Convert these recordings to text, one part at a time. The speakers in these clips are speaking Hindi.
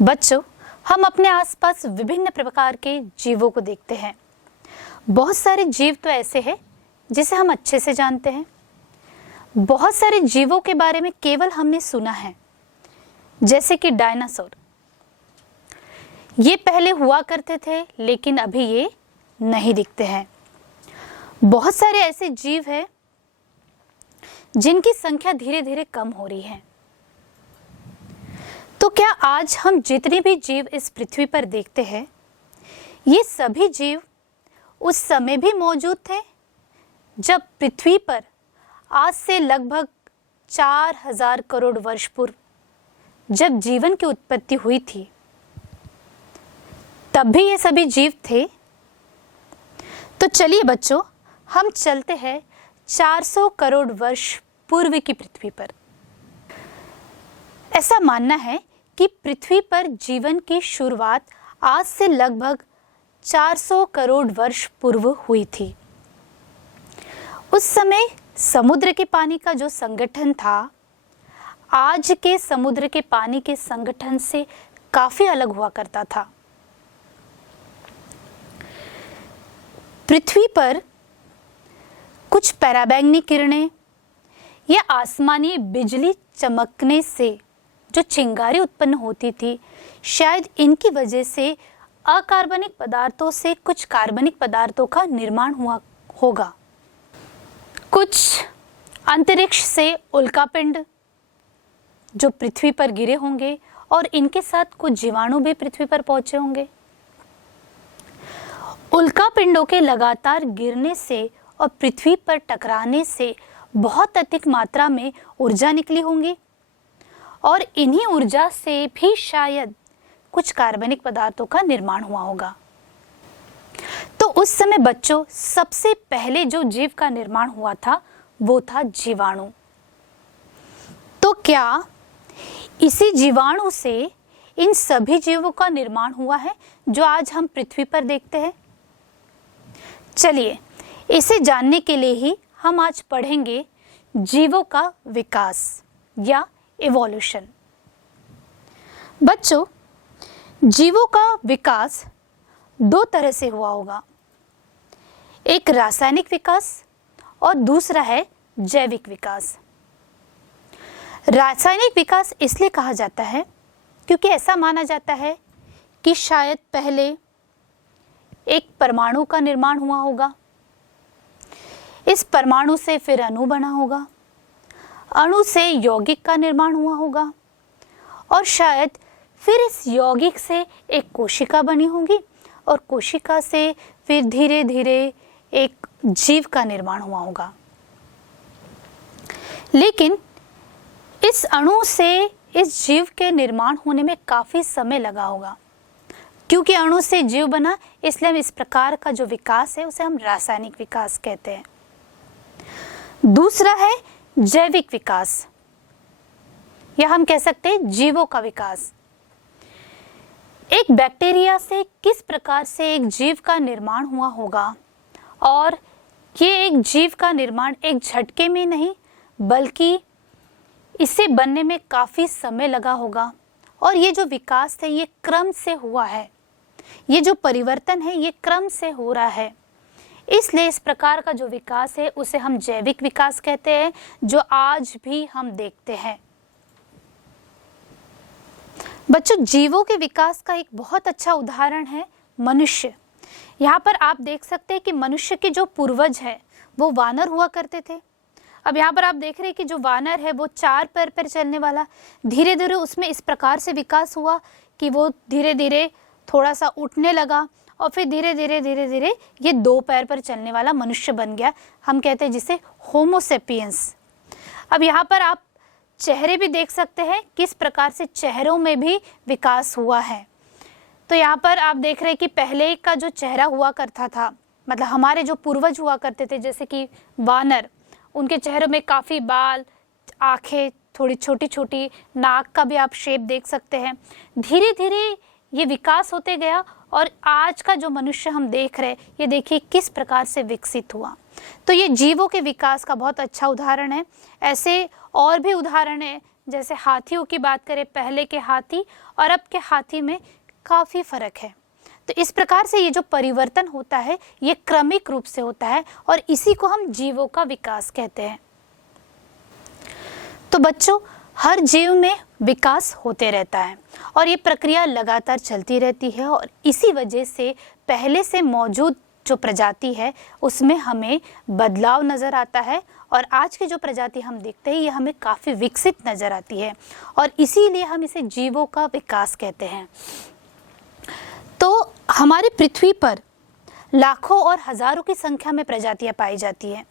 बच्चों, हम अपने आसपास विभिन्न प्रकार के जीवों को देखते हैं। बहुत सारे जीव तो ऐसे हैं जिसे हम अच्छे से जानते हैं। बहुत सारे जीवों के बारे में केवल हमने सुना है, जैसे कि डायनासोर। ये पहले हुआ करते थे, लेकिन अभी ये नहीं दिखते हैं। बहुत सारे ऐसे जीव हैं जिनकी संख्या धीरे धीरे कम हो रही है। तो क्या आज हम जितने भी जीव इस पृथ्वी पर देखते हैं, ये सभी जीव उस समय भी मौजूद थे जब पृथ्वी पर आज से लगभग 4000 करोड़ वर्ष पूर्व जब जीवन की उत्पत्ति हुई थी, तब भी ये सभी जीव थे? तो चलिए बच्चों, हम चलते हैं 400 करोड़ वर्ष पूर्व की पृथ्वी पर। ऐसा मानना है कि पृथ्वी पर जीवन की शुरुआत आज से लगभग 400 करोड़ वर्ष पूर्व हुई थी। उस समय समुद्र के पानी का जो संगठन था, आज के समुद्र के पानी के संगठन से काफी अलग हुआ करता था। पृथ्वी पर कुछ पराबैंगनी किरणें या आसमानी बिजली चमकने से जो चिंगारी उत्पन्न होती थी, शायद इनकी वजह से अकार्बनिक पदार्थों से कुछ कार्बनिक पदार्थों का निर्माण हुआ होगा। कुछ अंतरिक्ष से उल्कापिंड जो पृथ्वी पर गिरे होंगे और इनके साथ कुछ जीवाणु भी पृथ्वी पर पहुंचे होंगे। उल्कापिंडों के लगातार गिरने से और पृथ्वी पर टकराने से बहुत अधिक मात्रा में ऊर्जा निकली होंगी और इन्हीं ऊर्जा से भी शायद कुछ कार्बनिक पदार्थों का निर्माण हुआ होगा। तो उस समय बच्चों, सबसे पहले जो जीव का निर्माण हुआ था वो था जीवाणु। तो क्या इसी जीवाणु से इन सभी जीवों का निर्माण हुआ है जो आज हम पृथ्वी पर देखते हैं? चलिए, इसे जानने के लिए ही हम आज पढ़ेंगे जीवों का विकास या इवोल्यूशन। बच्चों, जीवों का विकास दो तरह से हुआ होगा। एक रासायनिक विकास और दूसरा है जैविक विकास। रासायनिक विकास इसलिए कहा जाता है क्योंकि ऐसा माना जाता है कि शायद पहले एक परमाणु का निर्माण हुआ होगा। इस परमाणु से फिर अणु बना होगा, अणु से यौगिक का निर्माण हुआ होगा और शायद फिर इस यौगिक से एक कोशिका बनी होगी और कोशिका से फिर धीरे धीरे एक जीव का निर्माण हुआ होगा। लेकिन इस अणु से इस जीव के निर्माण होने में काफी समय लगा होगा। क्योंकि अणु से जीव बना, इसलिए हम इस प्रकार का जो विकास है उसे हम रासायनिक विकास कहते हैं। दूसरा है जैविक विकास, या हम कह सकते हैं जीवों का विकास। एक बैक्टीरिया से किस प्रकार से एक जीव का निर्माण हुआ होगा और ये एक जीव का निर्माण एक झटके में नहीं, बल्कि इसे बनने में काफी समय लगा होगा। और ये जो विकास है ये क्रम से हुआ है, ये जो परिवर्तन है ये क्रम से हो रहा है। इसलिए इस प्रकार का जो विकास है उसे हम जैविक विकास कहते हैं, जो आज भी हम देखते हैं। बच्चों, जीवों के विकास का एक बहुत अच्छा उदाहरण है मनुष्य। यहाँ पर आप देख सकते हैं कि मनुष्य के जो पूर्वज है वो वानर हुआ करते थे। अब यहाँ पर आप देख रहे हैं कि जो वानर है वो 4 पैर पर चलने वाला, धीरे धीरे उसमें इस प्रकार से विकास हुआ कि वो धीरे धीरे थोड़ा सा उठने लगा और फिर धीरे धीरे ये 2 पैर पर चलने वाला मनुष्य बन गया। हम कहते हैं जिसे होमोसेपियंस। अब यहाँ पर आप चेहरे भी देख सकते हैं किस प्रकार से चेहरों में भी विकास हुआ है। तो यहाँ पर आप देख रहे हैं कि पहले का जो चेहरा हुआ करता था, मतलब हमारे जो पूर्वज हुआ करते थे जैसे कि वानर, उनके चेहरों में काफ़ी बाल, आँखें थोड़ी छोटी छोटी, नाक का भी आप शेप देख सकते हैं। धीरे धीरे ये विकास होते गया और आज का जो मनुष्य हम देख रहे हैं, ये देखिए किस प्रकार से विकसित हुआ। तो ये जीवों के विकास का बहुत अच्छा उदाहरण है। ऐसे और भी उदाहरण है जैसे हाथियों की बात करें, पहले के हाथी और अब के हाथी में काफ़ी फर्क है। तो इस प्रकार से ये जो परिवर्तन होता है ये क्रमिक रूप से होता है और इसी को हम जीवों का विकास कहते हैं। तो बच्चों, हर जीव में विकास होते रहता है और ये प्रक्रिया लगातार चलती रहती है और इसी वजह से पहले से मौजूद जो प्रजाति है उसमें हमें बदलाव नज़र आता है और आज की जो प्रजाति हम देखते हैं ये हमें काफ़ी विकसित नज़र आती है और इसीलिए हम इसे जीवों का विकास कहते हैं। तो हमारी पृथ्वी पर लाखों और हजारों की संख्या में प्रजातियां पाई जाती हैं।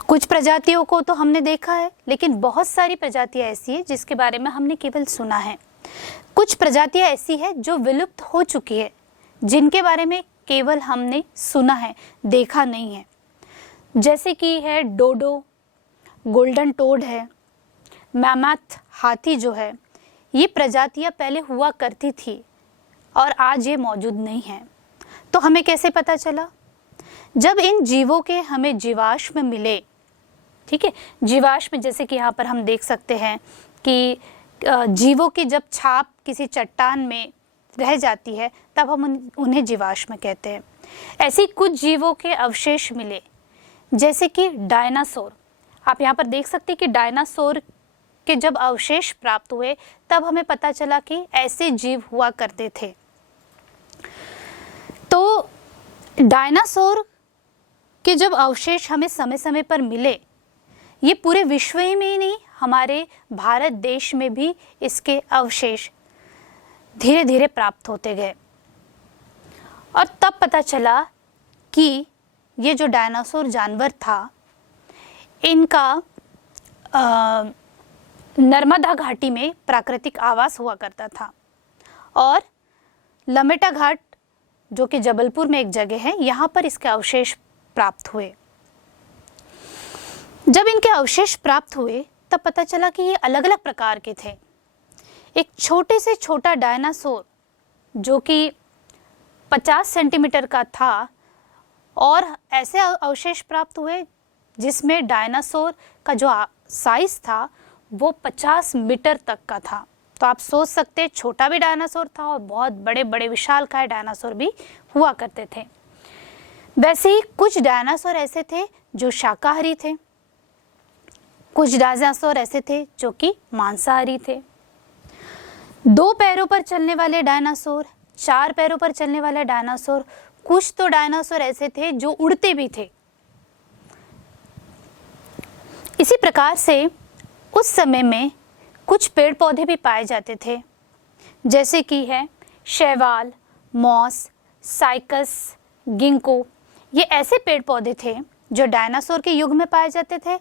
कुछ प्रजातियों को तो हमने देखा है, लेकिन बहुत सारी प्रजातियां ऐसी हैं जिसके बारे में हमने केवल सुना है। कुछ प्रजातियां ऐसी हैं जो विलुप्त हो चुकी है, जिनके बारे में केवल हमने सुना है, देखा नहीं है। जैसे कि है डोडो, गोल्डन टोड है, मैमथ हाथी जो है, ये प्रजातियां पहले हुआ करती थी और आज ये मौजूद नहीं है। तो हमें कैसे पता चला? जब इन जीवों के हमें जीवाश्म मिले, ठीक है, जीवाश्म जैसे कि यहाँ पर हम देख सकते हैं कि जीवों की जब छाप किसी चट्टान में रह जाती है तब हम उन्हें जीवाश्म कहते हैं। ऐसी कुछ जीवों के अवशेष मिले, जैसे कि डायनासोर। आप यहाँ पर देख सकते हैं कि डायनासोर के जब अवशेष प्राप्त हुए तब हमें पता चला कि ऐसे जीव हुआ करते थे। तो डायनासोर के जब अवशेष हमें समय समय पर मिले, ये पूरे विश्व में ही नहीं, हमारे भारत देश में भी इसके अवशेष धीरे धीरे प्राप्त होते गए और तब पता चला कि ये जो डायनासोर जानवर था, इनका नर्मदा घाटी में प्राकृतिक आवास हुआ करता था और लमेटा घाट जो कि जबलपुर में एक जगह है, यहाँ पर इसके अवशेष प्राप्त हुए। जब इनके अवशेष प्राप्त हुए तब पता चला कि ये अलग अलग प्रकार के थे। एक छोटे से छोटा डायनासोर जो कि 50 सेंटीमीटर का था और ऐसे अवशेष प्राप्त हुए जिसमें डायनासोर का जो साइज था वो 50 मीटर तक का था। तो आप सोच सकते, छोटा भी डायनासोर था और बहुत बड़े बड़े विशालकाय डायनासोर भी हुआ करते थे। वैसे ही कुछ डायनासोर ऐसे थे जो शाकाहारी थे, कुछ डायनासोर ऐसे थे जो कि मांसाहारी थे। 2 पैरों पर चलने वाले डायनासोर, 4 पैरों पर चलने वाले डायनासोर, कुछ तो डायनासोर ऐसे थे जो उड़ते भी थे। इसी प्रकार से उस समय में कुछ पेड़ पौधे भी पाए जाते थे, जैसे कि है शैवाल, मॉस, साइकस, गिंको। ये ऐसे पेड़ पौधे थे जो डायनासोर के युग में पाए जाते थे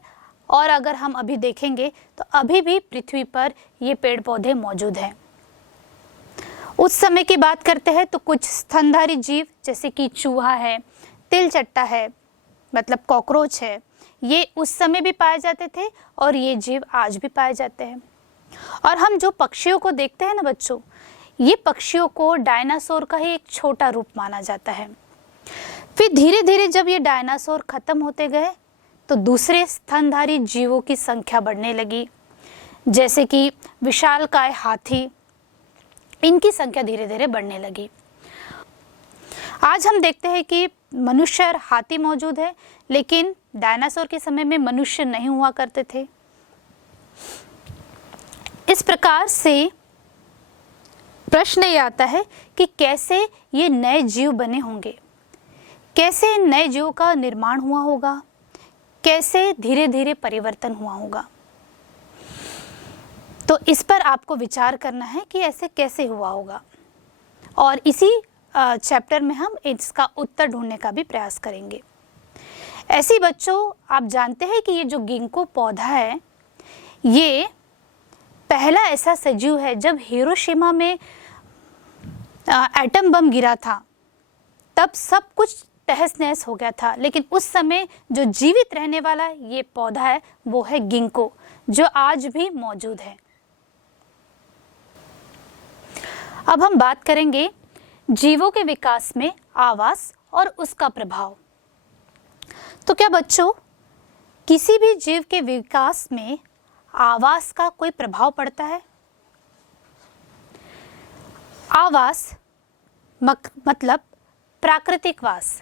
और अगर हम अभी देखेंगे तो अभी भी पृथ्वी पर ये पेड़ पौधे मौजूद हैं। उस समय की बात करते हैं तो कुछ स्तनधारी जीव जैसे कि चूहा है, तिलचट्टा है, मतलब कॉकरोच है, ये उस समय भी पाए जाते थे और ये जीव आज भी पाए जाते हैं। और हम जो पक्षियों को देखते हैं ना बच्चों, ये पक्षियों को डायनासोर का ही एक छोटा रूप माना जाता है। फिर धीरे धीरे जब ये डायनासोर खत्म होते गए तो दूसरे स्तनधारी जीवों की संख्या बढ़ने लगी, जैसे कि विशालकाय हाथी, इनकी संख्या धीरे धीरे बढ़ने लगी। आज हम देखते हैं कि मनुष्य और हाथी मौजूद है, लेकिन डायनासोर के समय में मनुष्य नहीं हुआ करते थे। इस प्रकार से प्रश्न ये आता है कि कैसे ये नए जीव बने होंगे, कैसे इन नए जीवों का निर्माण हुआ होगा, कैसे धीरे धीरे परिवर्तन हुआ होगा। तो इस पर आपको विचार करना है कि ऐसे कैसे हुआ होगा और इसी चैप्टर में हम इसका उत्तर ढूंढने का भी प्रयास करेंगे। ऐसे बच्चों, आप जानते हैं कि ये जो गिंको पौधा है, ये पहला ऐसा सजीव है जब हिरोशिमा में एटम बम गिरा था तब सब कुछ तहस नहस हो गया था, लेकिन उस समय जो जीवित रहने वाला ये पौधा है वो है गिंको, जो आज भी मौजूद है। अब हम बात करेंगे जीवों के विकास में आवास और उसका प्रभाव। तो क्या बच्चों, किसी भी जीव के विकास में आवास का कोई प्रभाव पड़ता है? आवास मतलब प्राकृतिक वास।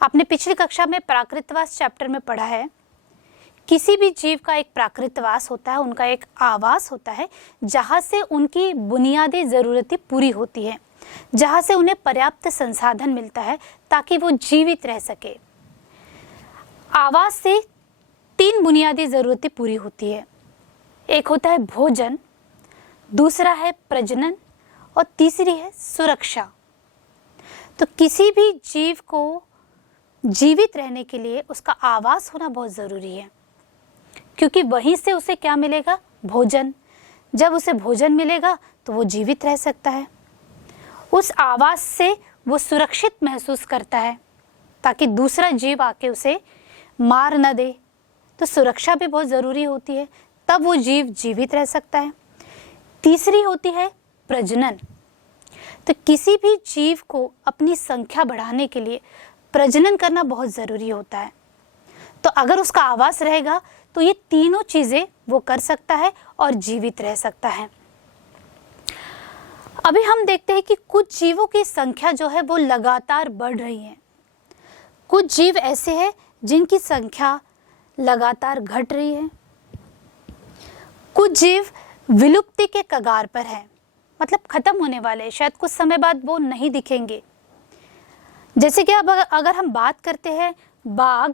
आपने पिछली कक्षा में प्राकृतवास चैप्टर में पढ़ा है। किसी भी जीव का एक प्राकृतवास होता है, उनका एक आवास होता है, जहाँ से उनकी बुनियादी ज़रूरतें पूरी होती है, जहाँ से उन्हें पर्याप्त संसाधन मिलता है ताकि वो जीवित रह सके। आवास से 3 बुनियादी ज़रूरतें पूरी होती है। एक होता है भोजन, दूसरा है प्रजनन और तीसरी है सुरक्षा। तो किसी भी जीव को जीवित रहने के लिए उसका आवास होना बहुत ज़रूरी है, क्योंकि वहीं से उसे क्या मिलेगा? भोजन। जब उसे भोजन मिलेगा तो वो जीवित रह सकता है। उस आवास से वो सुरक्षित महसूस करता है ताकि दूसरा जीव आके उसे मार न दे। तो सुरक्षा भी बहुत ज़रूरी होती है, तब वो जीव जीवित रह सकता है। तीसरी होती है प्रजनन। तो किसी भी जीव को अपनी संख्या बढ़ाने के लिए प्रजनन करना बहुत ज़रूरी होता है। तो अगर उसका आवास रहेगा तो ये तीनों चीज़ें वो कर सकता है और जीवित रह सकता है। अभी हम देखते हैं कि कुछ जीवों की संख्या जो है वो लगातार बढ़ रही है। कुछ जीव ऐसे हैं जिनकी संख्या लगातार घट रही है। कुछ जीव विलुप्ति के कगार पर हैं, मतलब खत्म होने वाले हैं, शायद कुछ समय बाद वो नहीं दिखेंगे। जैसे कि अब अगर हम बात करते हैं बाघ,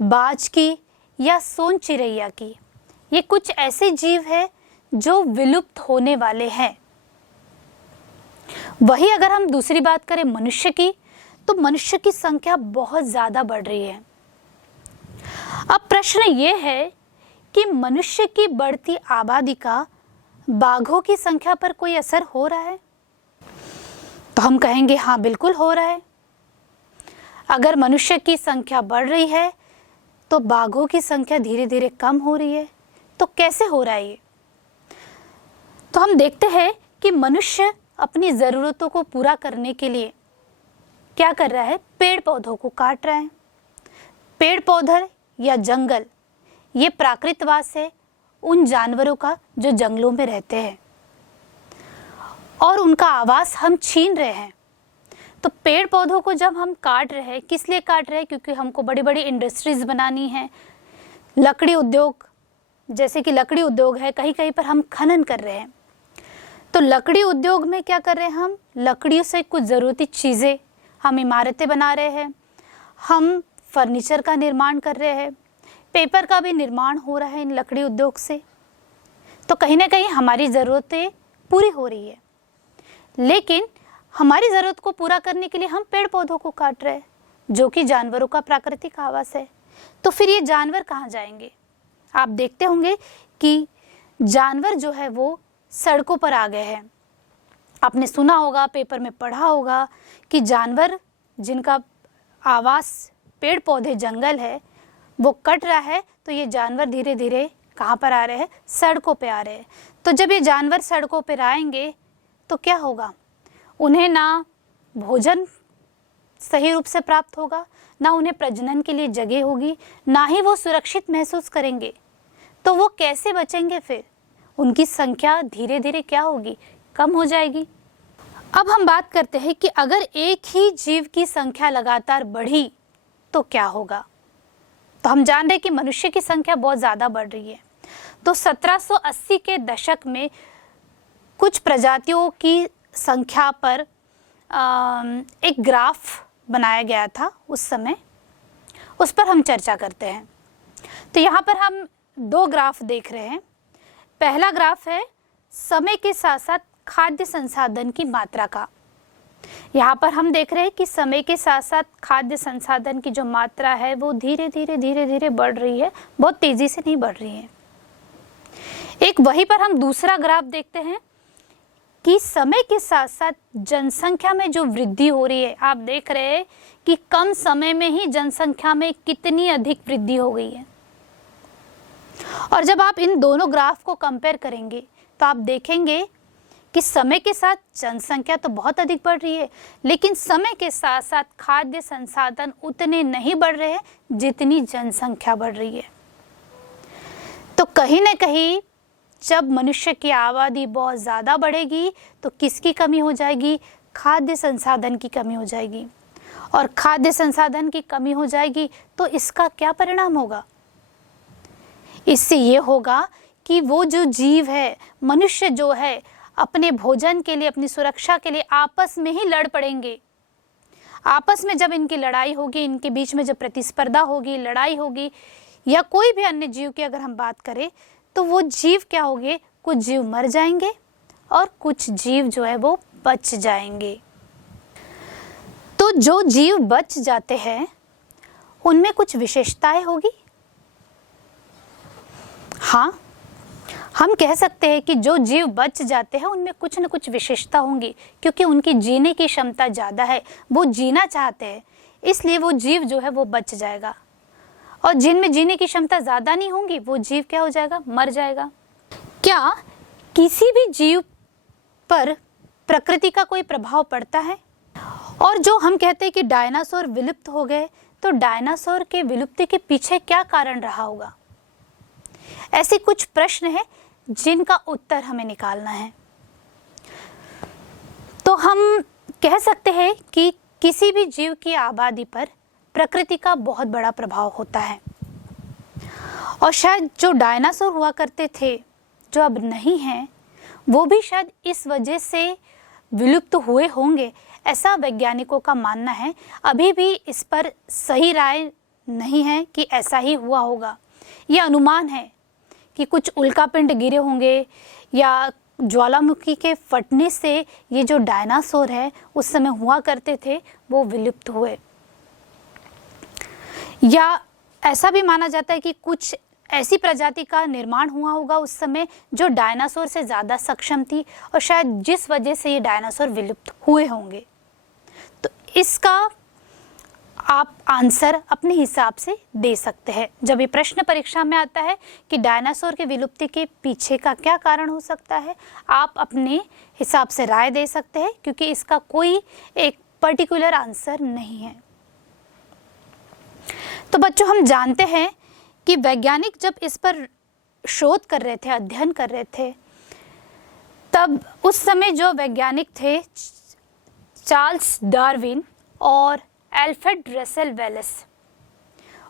बाज की या सोन चिरैया की, ये कुछ ऐसे जीव हैं जो विलुप्त होने वाले हैं। वही अगर हम दूसरी बात करें मनुष्य की, तो मनुष्य की संख्या बहुत ज़्यादा बढ़ रही है। अब प्रश्न ये है कि मनुष्य की बढ़ती आबादी का बाघों की संख्या पर कोई असर हो रहा है? तो हम कहेंगे हाँ, बिल्कुल हो रहा है। अगर मनुष्य की संख्या बढ़ रही है तो बाघों की संख्या धीरे धीरे कम हो रही है। तो कैसे हो रहा है ये? तो हम देखते हैं कि मनुष्य अपनी ज़रूरतों को पूरा करने के लिए क्या कर रहा है? पेड़ पौधों को काट रहा है। पेड़ पौधे या जंगल ये प्राकृतवास है उन जानवरों का जो जंगलों में रहते हैं, और उनका आवास हम छीन रहे हैं। तो पेड़ पौधों को जब हम काट रहे हैं, किस लिए काट रहे हैं? क्योंकि हमको बड़ी बड़ी इंडस्ट्रीज बनानी है। लकड़ी उद्योग, जैसे कि लकड़ी उद्योग है, कहीं कहीं पर हम खनन कर रहे हैं। तो लकड़ी उद्योग में क्या कर रहे हैं? हम लकड़ियों से कुछ ज़रूरती चीज़ें, हम इमारतें बना रहे हैं, हम फर्नीचर का निर्माण कर रहे हैं, पेपर का भी निर्माण हो रहा है इन लकड़ी उद्योग से। तो कहीं ना कहीं हमारी ज़रूरतें पूरी हो रही है, लेकिन हमारी ज़रूरत को पूरा करने के लिए हम पेड़ पौधों को काट रहे हैं, जो कि जानवरों का प्राकृतिक आवास है। तो फिर ये जानवर कहाँ जाएंगे? आप देखते होंगे कि जानवर जो है वो सड़कों पर आ गए हैं। आपने सुना होगा, पेपर में पढ़ा होगा कि जानवर जिनका आवास पेड़ पौधे जंगल है वो कट रहा है। तो ये जानवर धीरे धीरे कहाँ पर आ रहे हैं? सड़कों पे आ रहे हैं। तो जब ये जानवर सड़कों पर आएंगे तो क्या होगा? उन्हें ना भोजन सही रूप से प्राप्त होगा, ना उन्हें प्रजनन के लिए जगह होगी, ना ही वो सुरक्षित महसूस करेंगे। तो वो कैसे बचेंगे? फिर उनकी संख्या धीरे धीरे क्या होगी? कम हो जाएगी। अब हम बात करते हैं कि अगर एक ही जीव की संख्या लगातार बढ़ी तो क्या होगा? तो हम जान रहे हैं कि मनुष्य की संख्या बहुत ज़्यादा बढ़ रही है। तो 1780 के दशक में कुछ प्रजातियों की संख्या पर एक ग्राफ बनाया गया था उस समय, उस पर हम चर्चा करते हैं। तो यहाँ पर हम 2 ग्राफ देख रहे हैं। पहला ग्राफ है समय के साथ साथ खाद्य संसाधन की मात्रा का। यहाँ पर हम देख रहे हैं कि समय के साथ साथ खाद्य संसाधन की जो मात्रा है वो धीरे धीरे बढ़ रही है, बहुत तेज़ी से नहीं बढ़ रही है। एक वहीं पर हम दूसरा ग्राफ देखते हैं कि समय के साथ साथ जनसंख्या में जो वृद्धि हो रही है। आप देख रहे हैं कि कम समय में ही जनसंख्या में कितनी अधिक वृद्धि हो गई है। और जब आप इन दोनों ग्राफ को कंपेयर करेंगे तो आप देखेंगे कि समय के साथ जनसंख्या तो बहुत अधिक बढ़ रही है, लेकिन समय के साथ साथ खाद्य संसाधन उतने नहीं बढ़ रहे हैं जितनी जनसंख्या बढ़ रही है। तो कहीं ना कहीं जब मनुष्य की आबादी बहुत ज़्यादा बढ़ेगी तो किसकी कमी हो जाएगी? खाद्य संसाधन की कमी हो जाएगी। और खाद्य संसाधन की कमी हो जाएगी तो इसका क्या परिणाम होगा? इससे ये होगा कि वो जो जीव है, मनुष्य जो है, अपने भोजन के लिए, अपनी सुरक्षा के लिए आपस में ही लड़ पड़ेंगे। आपस में जब इनकी लड़ाई होगी, इनके बीच में जब प्रतिस्पर्धा होगी, लड़ाई होगी, या कोई भी अन्य जीव की अगर हम बात करें, तो वो जीव क्या होंगे? कुछ जीव मर जाएंगे और कुछ जीव जो है वो बच जाएंगे। तो जो जीव बच जाते हैं उनमें कुछ विशेषताएं होगी। हाँ, हम कह सकते हैं कि जो जीव बच जाते हैं उनमें कुछ न कुछ विशेषता होंगी, क्योंकि उनकी जीने की क्षमता ज़्यादा है, वो जीना चाहते हैं, इसलिए वो जीव जो है वो बच जाएगा। और जिनमें जीने की क्षमता ज़्यादा नहीं होंगी वो जीव क्या हो जाएगा? मर जाएगा। क्या किसी भी जीव पर प्रकृति का कोई प्रभाव पड़ता है? और जो हम कहते हैं कि डायनासोर विलुप्त हो गए, तो डायनासोर के विलुप्ति के पीछे क्या कारण रहा होगा? ऐसे कुछ प्रश्न हैं जिनका उत्तर हमें निकालना है। तो हम कह सकते हैं कि किसी भी जीव की आबादी पर प्रकृति का बहुत बड़ा प्रभाव होता है। और शायद जो डायनासोर हुआ करते थे, जो अब नहीं हैं, वो भी शायद इस वजह से विलुप्त हुए होंगे, ऐसा वैज्ञानिकों का मानना है। अभी भी इस पर सही राय नहीं है कि ऐसा ही हुआ होगा। ये अनुमान है कि कुछ उल्कापिंड गिरे होंगे या ज्वालामुखी के फटने से ये जो डायनासोर है उस समय हुआ करते थे वो विलुप्त हुए। या ऐसा भी माना जाता है कि कुछ ऐसी प्रजाति का निर्माण हुआ होगा उस समय जो डायनासोर से ज़्यादा सक्षम थी, और शायद जिस वजह से ये डायनासोर विलुप्त हुए होंगे। तो इसका आप आंसर अपने हिसाब से दे सकते हैं। जब ये प्रश्न परीक्षा में आता है कि डायनासोर के विलुप्ति के पीछे का क्या कारण हो सकता है, आप अपने हिसाब से राय दे सकते हैं, क्योंकि इसका कोई एक पर्टिकुलर आंसर नहीं है। तो बच्चों, हम जानते हैं कि वैज्ञानिक जब इस पर शोध कर रहे थे, अध्ययन कर रहे थे, तब उस समय जो वैज्ञानिक थे चार्ल्स डार्विन और अल्फ्रेड रसेल वेलेस,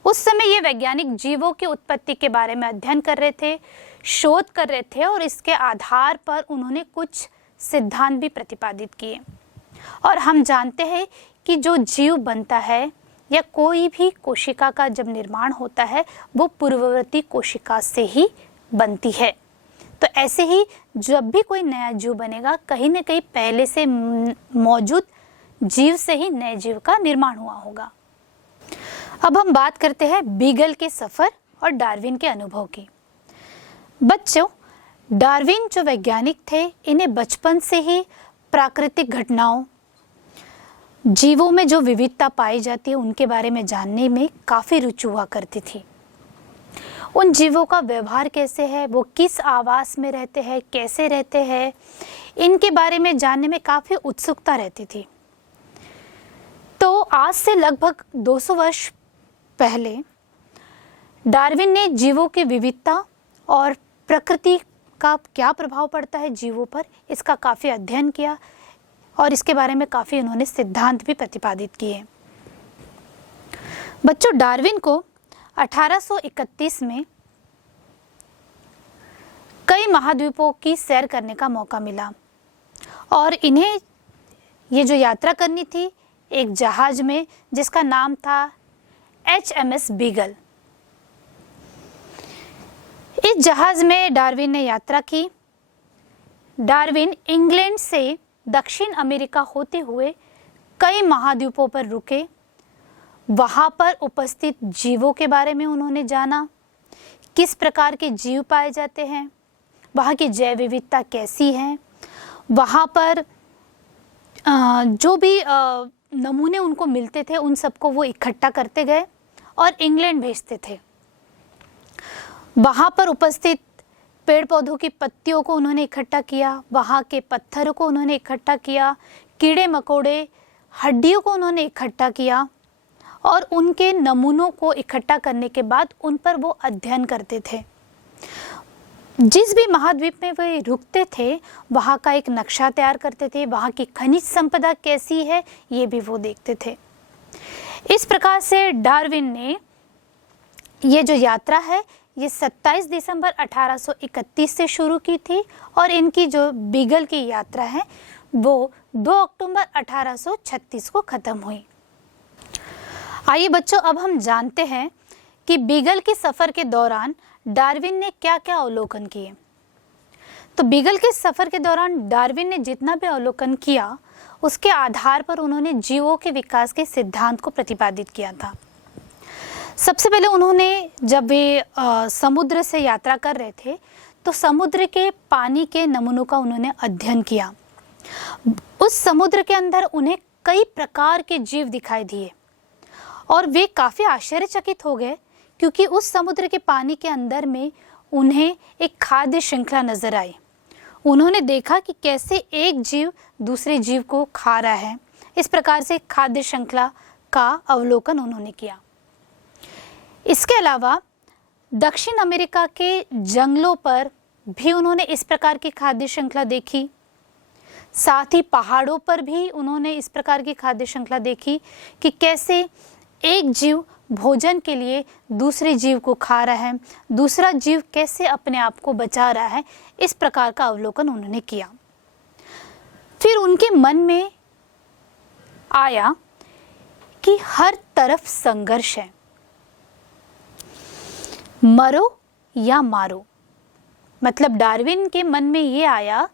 उस समय ये वैज्ञानिक जीवों की उत्पत्ति के बारे में अध्ययन कर रहे थे, शोध कर रहे थे, और इसके आधार पर उन्होंने कुछ सिद्धांत भी प्रतिपादित किए। और हम जानते हैं कि जो जीव बनता है या कोई भी कोशिका का जब निर्माण होता है वो पूर्ववर्ती कोशिका से ही बनती है। तो ऐसे ही जब भी कोई नया जीव बनेगा, कहीं न कहीं पहले से मौजूद जीव से ही नए जीव का निर्माण हुआ होगा। अब हम बात करते हैं बीगल के सफ़र और डार्विन के अनुभव की। बच्चों, डार्विन जो वैज्ञानिक थे, इन्हें बचपन से ही प्राकृतिक घटनाओं, जीवों में जो विविधता पाई जाती है उनके बारे में जानने में काफ़ी रुचि हुआ करती थी। उन जीवों का व्यवहार कैसे है, वो किस आवास में रहते हैं, कैसे रहते हैं, इनके बारे में जानने में काफ़ी उत्सुकता रहती थी। तो आज से लगभग 200 वर्ष पहले डार्विन ने जीवों की विविधता और प्रकृति का क्या प्रभाव पड़ता है जीवों पर, इसका काफ़ी अध्ययन किया और इसके बारे में काफ़ी उन्होंने सिद्धांत भी प्रतिपादित किए। बच्चों, डार्विन को 1831 में कई महाद्वीपों की सैर करने का मौका मिला और इन्हें ये जो यात्रा करनी थी एक जहाज में जिसका नाम था HMS बीगल। इस जहाज में डार्विन ने यात्रा की। डार्विन इंग्लैंड से दक्षिण अमेरिका होते हुए कई महाद्वीपों पर रुके। वहाँ पर उपस्थित जीवों के बारे में उन्होंने जाना, किस प्रकार के जीव पाए जाते हैं, वहाँ की जैव विविधता कैसी है। वहाँ पर जो भी नमूने उनको मिलते थे उन सबको वो इकट्ठा करते गए और इंग्लैंड भेजते थे। वहाँ पर उपस्थित पेड़ पौधों की पत्तियों को उन्होंने इकट्ठा किया, वहाँ के पत्थरों को उन्होंने इकट्ठा किया, कीड़े मकोड़े, हड्डियों को उन्होंने इकट्ठा किया और उनके नमूनों को इकट्ठा करने के बाद उन पर वो अध्ययन करते थे। जिस भी महाद्वीप में वे रुकते थे वहाँ का एक नक्शा तैयार करते थे, वहाँ की खनिज संपदा कैसी है ये भी वो देखते थे। इस प्रकार से डार्विन ने ये जो यात्रा है ये 27 दिसंबर 1831 से शुरू की थी और इनकी जो बीगल की यात्रा है वो 2 अक्टूबर 1836 को ख़त्म हुई। आइए बच्चों, अब हम जानते हैं कि बीगल के सफ़र के दौरान डार्विन ने क्या क्या अवलोकन किए। तो बीगल के सफ़र के दौरान डार्विन ने जितना भी अवलोकन किया उसके आधार पर उन्होंने जीवों के विकास के सिद्धांत को प्रतिपादित किया था। सबसे पहले उन्होंने जब वे समुद्र से यात्रा कर रहे थे तो समुद्र के पानी के नमूनों का उन्होंने अध्ययन किया। उस समुद्र के अंदर उन्हें कई प्रकार के जीव दिखाई दिए और वे काफ़ी आश्चर्यचकित हो गए क्योंकि उस समुद्र के पानी के अंदर में उन्हें एक खाद्य श्रृंखला नजर आई। उन्होंने देखा कि कैसे एक जीव दूसरे जीव को खा रहा है। इस प्रकार से खाद्य श्रृंखला का अवलोकन उन्होंने किया। इसके अलावा दक्षिण अमेरिका के जंगलों पर भी उन्होंने इस प्रकार की खाद्य श्रृंखला देखी। साथ ही पहाड़ों पर भी उन्होंने इस प्रकार की खाद्य श्रृंखला देखी कि कैसे एक जीव भोजन के लिए दूसरे जीव को खा रहा है, दूसरा जीव कैसे अपने आप को बचा रहा है। इस प्रकार का अवलोकन उन्होंने किया। फिर उनके मन में आया कि हर तरफ संघर्ष है, मरो या मारो। मतलब डार्विन के मन में ये आया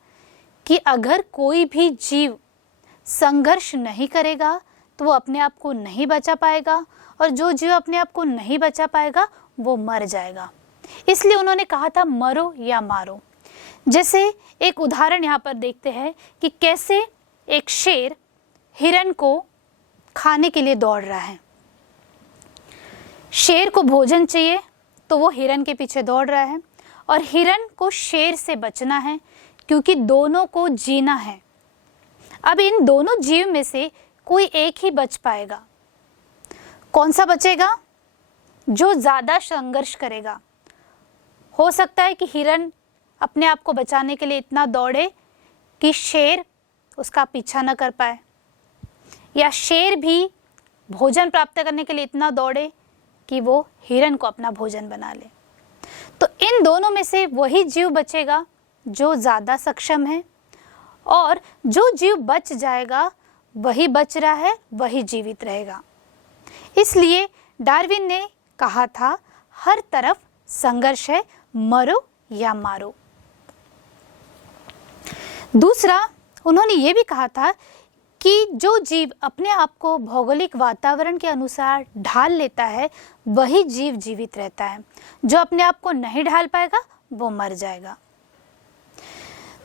कि अगर कोई भी जीव संघर्ष नहीं करेगा तो वो अपने आप को नहीं बचा पाएगा और जो जीव अपने आप को नहीं बचा पाएगा वो मर जाएगा। इसलिए उन्होंने कहा था मरो या मारो। जैसे एक उदाहरण यहाँ पर देखते हैं कि कैसे एक शेर हिरण को खाने के लिए दौड़ रहा है। शेर को भोजन चाहिए तो वो हिरण के पीछे दौड़ रहा है और हिरण को शेर से बचना है क्योंकि दोनों को जीना है। अब इन दोनों जीव में से कोई एक ही बच पाएगा। कौन सा बचेगा? जो ज़्यादा संघर्ष करेगा। हो सकता है कि हिरण अपने आप को बचाने के लिए इतना दौड़े कि शेर उसका पीछा न कर पाए, या शेर भी भोजन प्राप्त करने के लिए इतना दौड़े कि वो हिरण को अपना भोजन बना ले। तो इन दोनों में से वही जीव बचेगा जो ज़्यादा सक्षम है, और जो जीव बच जाएगा वही बच रहा है, वही जीवित रहेगा। इसलिए डार्विन ने कहा था हर तरफ संघर्ष है, मरो या मारो। दूसरा, उन्होंने ये भी कहा था कि जो जीव अपने आप को भौगोलिक वातावरण के अनुसार ढाल लेता है वही जीव जीवित रहता है। जो अपने आप को नहीं ढाल पाएगा वो मर जाएगा।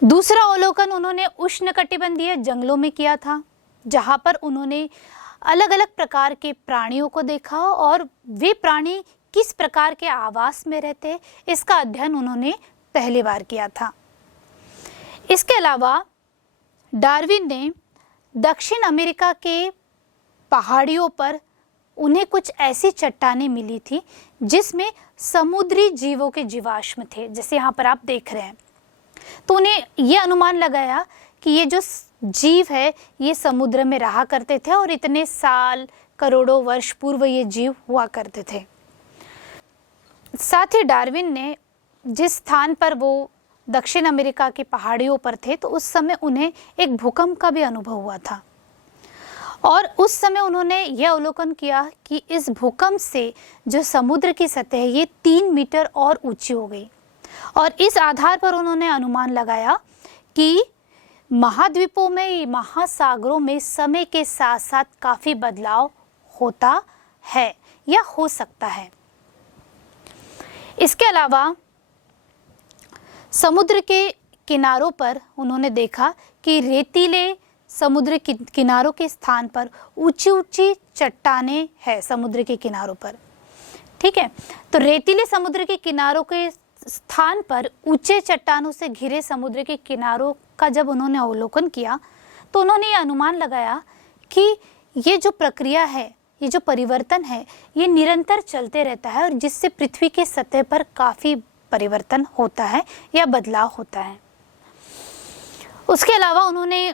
दूसरा अवलोकन उन्होंने उष्णकटिबंधीय जंगलों में किया था, जहाँ पर उन्होंने अलग अलग प्रकार के प्राणियों को देखा और वे प्राणी किस प्रकार के आवास में रहते इसका अध्ययन उन्होंने पहली बार किया था। इसके अलावा डार्विन ने दक्षिण अमेरिका के पहाड़ियों पर उन्हें कुछ ऐसी चट्टानें मिली थी जिसमें समुद्री जीवों के जीवाश्म थे, जैसे यहाँ पर आप देख रहे हैं। तो उन्हें ये अनुमान लगाया कि ये जो जीव है ये समुद्र में रहा करते थे और इतने साल करोड़ों वर्ष पूर्व ये जीव हुआ करते थे। साथ ही डार्विन ने जिस स्थान पर वो दक्षिण अमेरिका की पहाड़ियों पर थे तो उस समय उन्हें एक भूकंप का भी अनुभव हुआ था, और उस समय उन्होंने यह अवलोकन किया कि इस भूकंप से जो समुद्र की सतह है ये 3 मीटर और ऊंची हो गई। और इस आधार पर उन्होंने अनुमान लगाया कि महाद्वीपों में, महासागरों में समय के साथ साथ काफ़ी बदलाव होता है या हो सकता है। इसके अलावा समुद्र के किनारों पर उन्होंने देखा कि रेतीले समुद्र के किनारों के स्थान पर ऊंची ऊंची चट्टानें हैं समुद्र के किनारों पर। ठीक है, तो रेतीले समुद्र के किनारों के स्थान पर ऊंचे चट्टानों से घिरे समुद्र के किनारों का जब उन्होंने अवलोकन किया तो उन्होंने ये अनुमान लगाया कि ये जो प्रक्रिया है, ये जो परिवर्तन है, ये निरंतर चलते रहता है और जिससे पृथ्वी के सतह पर काफ़ी परिवर्तन होता है या बदलाव होता है। उसके अलावा उन्होंने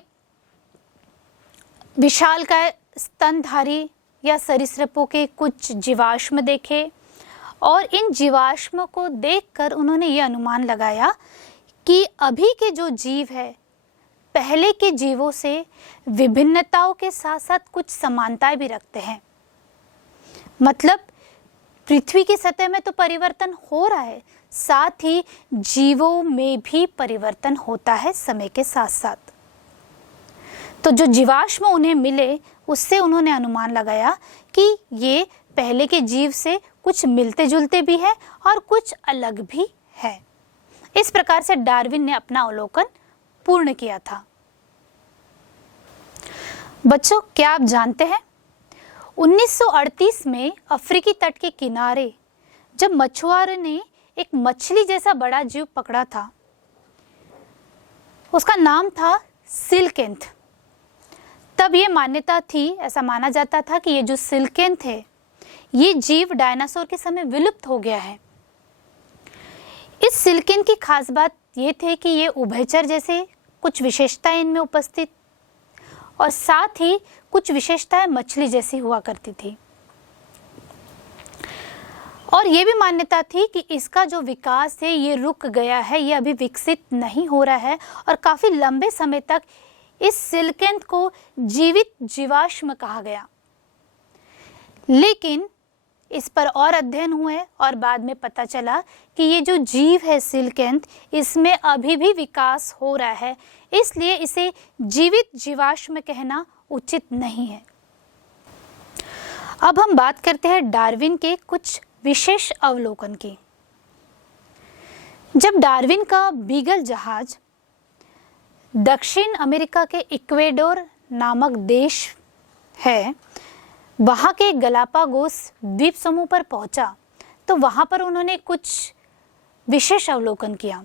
विशालकाय स्तनधारी या सरीसृपों के कुछ जीवाश्म देखे और इन जीवाश्म को देखकर उन्होंने ये अनुमान लगाया कि अभी के जो जीव है पहले के जीवों से विभिन्नताओं के साथ साथ कुछ समानताएं भी रखते हैं। मतलब पृथ्वी की सतह में तो परिवर्तन हो रहा है, साथ ही जीवों में भी परिवर्तन होता है समय के साथ साथ। तो जो जीवाश्म उन्हें मिले उससे उन्होंने अनुमान लगाया कि ये पहले के जीव से कुछ मिलते जुलते भी है और कुछ अलग भी है। इस प्रकार से डार्विन ने अपना अवलोकन पूर्ण किया था। बच्चों, क्या आप जानते हैं 1938 में अफ्रीकी तट के किनारे जब मछुआरों ने एक मछली जैसा बड़ा जीव पकड़ा था, उसका नाम था सिल्केंथ। तब ये मान्यता थी, ऐसा माना जाता था कि ये जो सिल्केंथ है ये जीव डायनासोर के समय विलुप्त हो गया है। इस सिल्केंथ की खास बात ये थी कि ये उभयचर जैसे कुछ विशेषताएं इनमें उपस्थित और साथ ही कुछ विशेषताएं मछली जैसी हुआ करती थी। और ये भी मान्यता थी कि इसका जो विकास है ये रुक गया है, ये अभी विकसित नहीं हो रहा है और काफी लंबे समय तक इस सिल्केंथ को जीवित जीवाश्म कहा गया। लेकिन इस पर और अध्ययन हुए और बाद में पता चला कि ये जो जीव है सिल्केंथ, इसमें अभी भी विकास हो रहा है, इसलिए इसे जीवित जीवाश्म कहना उचित नहीं है। अब हम बात करते हैं डार्विन के कुछ विशेष अवलोकन की। जब डार्विन का बीगल जहाज दक्षिण अमेरिका के इक्वेडोर नामक देश है वहाँ के गलापागोस द्वीप समूह पर पहुंचा तो वहाँ पर उन्होंने कुछ विशेष अवलोकन किया।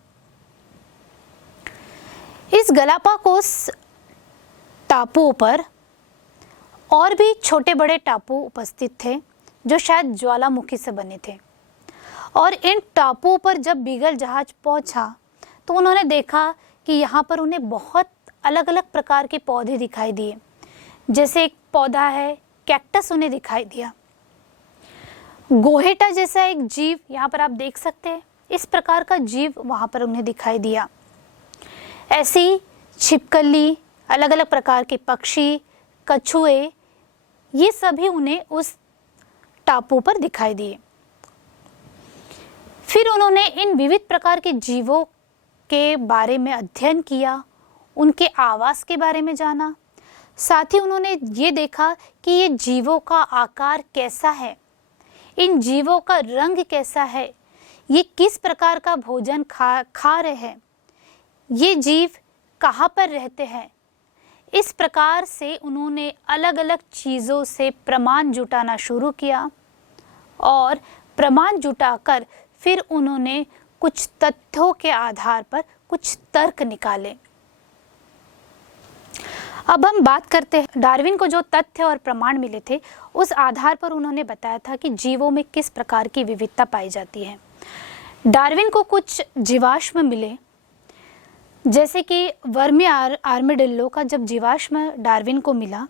इस गलापागोस टापुओं पर और भी छोटे बड़े टापू उपस्थित थे जो शायद ज्वालामुखी से बने थे। और इन टापुओं पर जब बीगल जहाज पहुंचा तो उन्होंने देखा कि यहाँ पर उन्हें बहुत अलग अलग प्रकार के पौधे दिखाई दिए। जैसे एक पौधा है कैक्टस उन्हें दिखाई दिया। गोहेटा जैसा एक जीव यहाँ पर आप देख सकते हैं, इस प्रकार का जीव वहाँ पर उन्हें दिखाई दिया। ऐसी छिपकली, अलग अलग प्रकार के पक्षी, कछुए, ये सभी उन्हें उस टापू पर दिखाई दिए। फिर उन्होंने इन विविध प्रकार के जीवों के बारे में अध्ययन किया, उनके आवास के बारे में जाना। साथ ही उन्होंने ये देखा कि ये जीवों का आकार कैसा है, इन जीवों का रंग कैसा है, ये किस प्रकार का भोजन खा रहे हैं, ये जीव कहाँ पर रहते हैं। इस प्रकार से उन्होंने अलग अलग चीज़ों से प्रमाण जुटाना शुरू किया और प्रमाण जुटाकर फिर उन्होंने कुछ तथ्यों के आधार पर कुछ तर्क निकाले। अब हम बात करते हैं डार्विन को जो तथ्य और प्रमाण मिले थे उस आधार पर उन्होंने बताया था कि जीवों में किस प्रकार की विविधता पाई जाती है। डार्विन को कुछ जीवाश्म मिले, जैसे कि वर्मी आर्मेडिल्लो का जब जीवाश्म डार्विन को मिला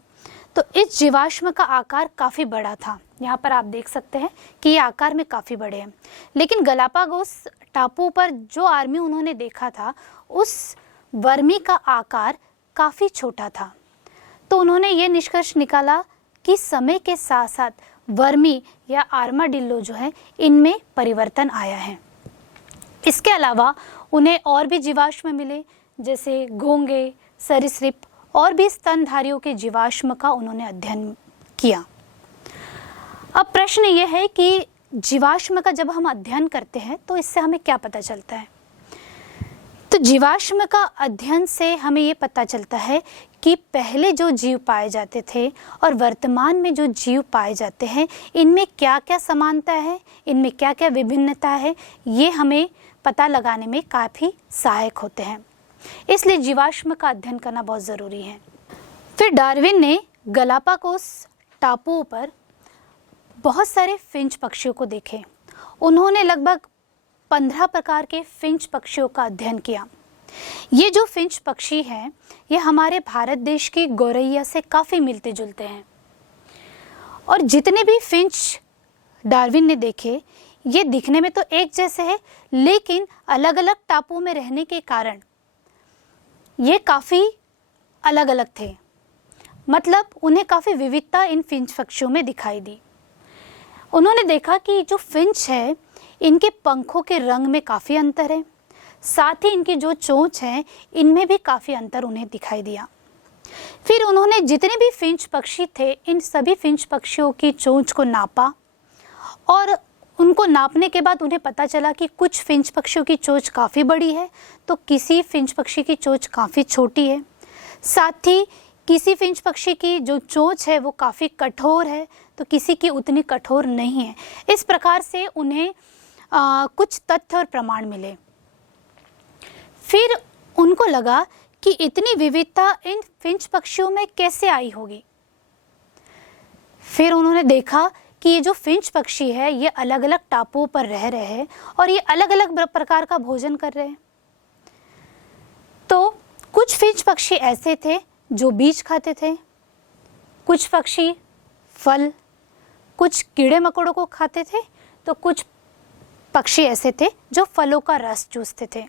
तो इस जीवाश्म का आकार काफ़ी बड़ा था। यहाँ पर आप देख सकते हैं कि ये आकार में काफ़ी बड़े हैं। लेकिन गलापागोस टापू पर जो आर्मी उन्होंने देखा था उस वर्मी का आकार काफ़ी छोटा था। तो उन्होंने ये निष्कर्ष निकाला कि समय के साथ साथ वर्मी या आर्माडिल्लो जो है इनमें परिवर्तन आया है। इसके अलावा उन्हें और भी जीवाश्म मिले, जैसे घोंगे, सरीसृप और भी स्तनधारियों के जीवाश्म का उन्होंने अध्ययन किया। अब प्रश्न ये है कि जीवाश्म का जब हम अध्ययन करते हैं तो इससे हमें क्या पता चलता है। तो जीवाश्म का अध्ययन से हमें ये पता चलता है कि पहले जो जीव पाए जाते थे और वर्तमान में जो जीव पाए जाते हैं इनमें क्या क्या समानता है, इनमें क्या क्या विभिन्नता है, ये हमें पता लगाने में काफ़ी सहायक होते हैं। इसलिए जीवाश्म का अध्ययन करना बहुत ज़रूरी है। फिर डार्विन ने गलापागोस टापुओं पर बहुत सारे फिंच पक्षियों को देखे। उन्होंने लगभग 15 प्रकार के फिंच पक्षियों का अध्ययन किया। ये जो फिंच पक्षी हैं, ये हमारे भारत देश की गौरैया से काफ़ी मिलते जुलते हैं। और जितने भी फिंच डार्विन ने देखे, ये दिखने में तो एक जैसे हैं, लेकिन अलग अलग टापुओं में रहने के कारण ये काफ़ी अलग अलग थे। मतलब उन्हें काफ़ी विविधता इन फिंच पक्षियों में दिखाई दी। उन्होंने देखा कि जो फिंच है, इनके पंखों के रंग में काफ़ी अंतर है, साथ ही इनकी जो चोंच है, इनमें भी काफ़ी अंतर उन्हें दिखाई दिया। फिर उन्होंने जितने भी फिंच पक्षी थे, इन सभी फिंच पक्षियों की चोंच को नापा और उनको नापने के बाद उन्हें पता चला कि कुछ फिंच पक्षियों की चोंच काफ़ी बड़ी है, तो किसी फिंच पक्षी की चोंच काफ़ी छोटी है। साथ ही किसी फिंच पक्षी की जो चोंच है वो काफ़ी कठोर है, तो किसी की उतनी कठोर नहीं है। इस प्रकार से उन्हें कुछ तथ्य और प्रमाण मिले। फिर उनको लगा कि इतनी विविधता इन फिंच पक्षियों में कैसे आई होगी। फिर उन्होंने देखा कि ये जो फिंच पक्षी है, ये अलग अलग टापुओं पर रह रहे हैं और ये अलग अलग प्रकार का भोजन कर रहे हैं। तो कुछ फिंच पक्षी ऐसे थे जो बीज खाते थे, कुछ पक्षी फल, कुछ कीड़े मकोड़ों को खाते थे, तो कुछ पक्षी ऐसे थे जो फलों का रस चूसते थे।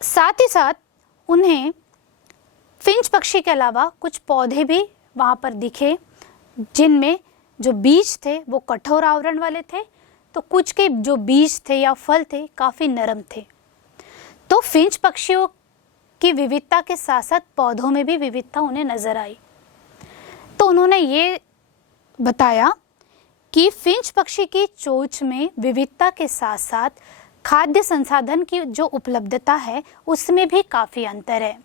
साथ ही साथ उन्हें फिंच पक्षी के अलावा कुछ पौधे भी वहाँ पर दिखे, जिनमें जो बीज थे वो कठोर आवरण वाले थे, तो कुछ के जो बीज थे या फल थे काफ़ी नरम थे। तो फिंच पक्षियों की विविधता के साथ साथ पौधों में भी विविधता उन्हें नजर आई। तो उन्होंने ये बताया कि फिंच पक्षी की चोंच में विविधता के साथ साथ खाद्य संसाधन की जो उपलब्धता है उसमें भी काफ़ी अंतर है,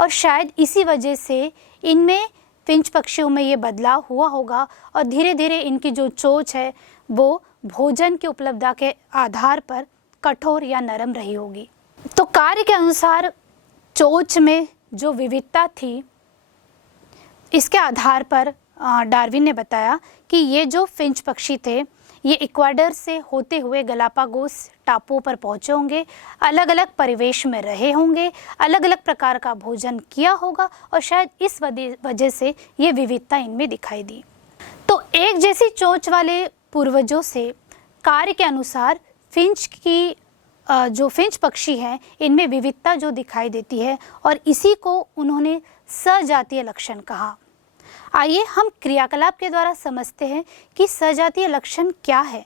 और शायद इसी वजह से इनमें फिंच पक्षियों में ये बदलाव हुआ होगा और धीरे धीरे इनकी जो चोंच है वो भोजन की उपलब्धता के आधार पर कठोर या नरम रही होगी। तो कार्य के अनुसार चोंच में जो विविधता थी, इसके आधार पर डार्विन ने बताया कि ये जो फिंच पक्षी थे, ये इक्वाडोर से होते हुए गलापागोस टापुओं पर पहुँचे होंगे, अलग अलग परिवेश में रहे होंगे, अलग अलग प्रकार का भोजन किया होगा और शायद इस वजह से ये विविधता इनमें दिखाई दी। तो एक जैसी चोंच वाले पूर्वजों से कार्य के अनुसार फिंच की जो फिंच पक्षी हैं, इनमें विविधता जो दिखाई देती है, और इसी को उन्होंने सजातीय लक्षण कहा। आइए हम क्रियाकलाप के द्वारा समझते हैं कि सजातीय लक्षण क्या है।